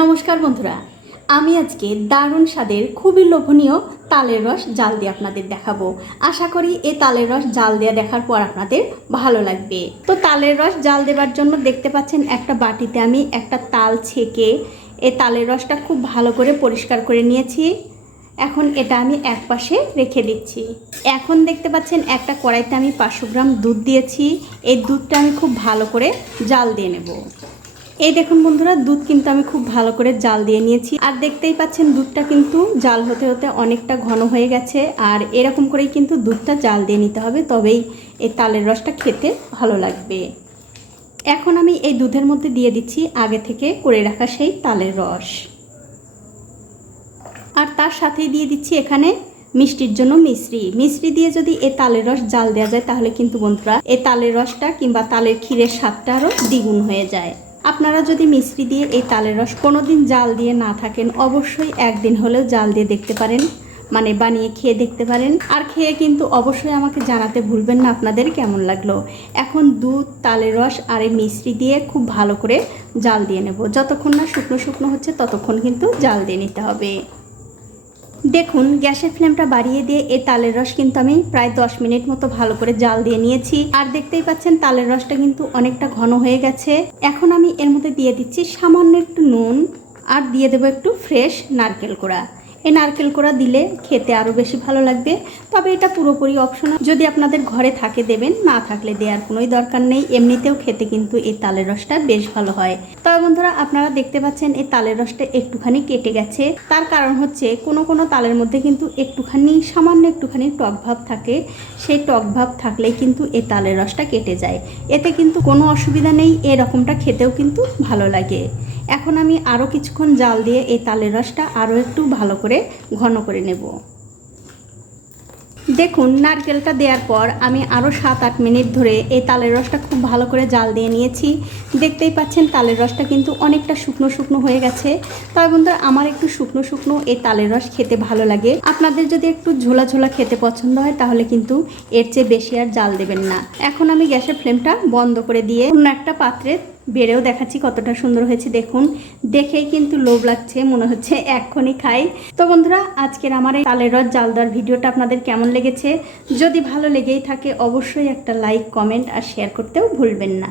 নমস্কার বন্ধুরা, আমি আজকে দারুণ স্বাদের, খুবই লোভনীয় তালের রস জাল দিয়ে আপনাদের দেখাবো। আশা করি এই তালের রস জাল দেওয়া দেখার পর আপনাদের ভালো লাগবে। তো তালের রস জাল দেবার জন্য দেখতে পাচ্ছেন একটা বাটিতে আমি একটা তাল ছেঁকে এই তালের রসটা খুব ভালো করে পরিষ্কার করে নিয়েছি। এখন এটা আমি এক পাশে রেখে দিচ্ছি। এখন দেখতে পাচ্ছেন একটা কড়াইতে আমি পাঁচশো গ্রাম দুধ দিয়েছি। এই দুধটা আমি খুব ভালো করে জাল দিয়ে নেব। এই দেখুন বন্ধুরা, দুধ কিন্তু আমি খুব ভালো করে জাল দিয়ে নিয়েছি। আর দেখতেই পাচ্ছেন, দুধটা কিন্তু জাল হতে হতে অনেকটা ঘন হয়ে গেছে। আর এরকম করেই কিন্তু দুধটা জাল দিয়ে নিতে হবে, তবেই এই তালের রসটা খেতে ভালো লাগবে। এখন আমি এই দুধের মধ্যে দিয়ে দিচ্ছি আগে থেকে করে রাখা সেই তালের রস। আর তার সাথেই দিয়ে দিচ্ছি এখানে মিষ্টির জন্য মিশ্রি মিশ্রি দিয়ে যদি এ তালের রস জাল দেওয়া যায়, তাহলে কিন্তু বন্ধুরা এ তালের রসটা কিংবা তালের ক্ষীরের স্বাদটা আরও দ্বিগুণ হয়ে যায়। আপনারা যদি মিশ্রি দিয়ে এই তালের রস কোনো দিন জাল দিয়ে না থাকেন, অবশ্যই একদিন হলেও জাল দিয়ে দেখতে পারেন। মানে বানিয়ে খেয়ে দেখতে পারেন। আর খেয়ে কিন্তু অবশ্যই আমাকে জানাতে ভুলবেন না আপনাদের কেমন লাগল। এখন দুধ, তালের রস আর এই মিশ্রি দিয়ে খুব ভালো করে জাল দিয়ে নেব। যতক্ষণ না শুকনো শুকনো হচ্ছে, ততক্ষণ কিন্তু জাল দিয়ে নিতে হবে। দেখুন, গ্যাসের ফ্লেমটা বাড়িয়ে দিয়ে এই তালের রস কিন্তু আমি প্রায় দশ মিনিট মতো ভালো করে জাল দিয়ে নিয়েছি। আর দেখতেই পাচ্ছেন, তালের রসটা কিন্তু অনেকটা ঘন হয়ে গেছে। এখন আমি এর মধ্যে দিয়ে দিচ্ছি সামান্য একটু নুন, আর দিয়ে দেবো একটু ফ্রেশ নারকেল কোড়া। এই নারকেল কোড়া দিলে খেতে আরও বেশি ভালো লাগবে। তবে এটা পুরোপুরি অপশনাল যদি আপনাদের ঘরে থাকে দেবেন, না থাকলে দেওয়ার কোনোই দরকার নেই। এমনিতেও খেতে কিন্তু এই তালের রসটা বেশ ভালো হয়। তবে বন্ধুরা, আপনারা দেখতে পাচ্ছেন এই তালের রসটা একটুখানি কেটে গেছে। তার কারণ হচ্ছে কোনো কোনো তালের মধ্যে কিন্তু একটুখানি, সামান্য একটুখানি টক ভাব থাকে। সেই টক ভাব থাকলেই কিন্তু এই তালের রসটা কেটে যায়। এতে কিন্তু কোনো অসুবিধা নেই। এরকমটা খেতেও কিন্তু ভালো লাগে। এখন আমি আরও কিছুক্ষণ জাল দিয়ে এই তালের রসটা আরও একটু ভালো করে ঘন করে নেব। দেখুন, নারকেলটা দেওয়ার পর আমি আরও সাত আট মিনিট ধরে এই তালের রসটা খুব ভালো করে জাল দিয়ে নিয়েছি। দেখতেই পাচ্ছেন, তালের রসটা কিন্তু অনেকটা শুকনো শুকনো হয়ে গেছে। তবে বন্ধুরা, আমার একটু শুকনো শুকনো এই তালের রস খেতে ভালো লাগে। আপনাদের যদি একটু ঝোলা ঝোলা খেতে পছন্দ হয়, তাহলে কিন্তু এর চেয়ে বেশি আর জাল দেবেন না। এখন আমি গ্যাসের ফ্লেমটা বন্ধ করে দিয়ে অন্য একটা পাত্রে বেড়েও দেখাচ্ছি কতটা সুন্দর হয়েছে, দেখুন। দেখেই কিন্তু লোভ লাগছে, মনে হচ্ছে এক্ষুনি খাই। তো বন্ধুরা, আজকের আমার এই তালের রস জাল দেওয়ার ভিডিওটা আপনাদের কেমন লেগেছে? যদি ভালো লেগেই থাকে, অবশ্যই একটা লাইক, কমেন্ট আর শেয়ার করতেও ভুলবেন না।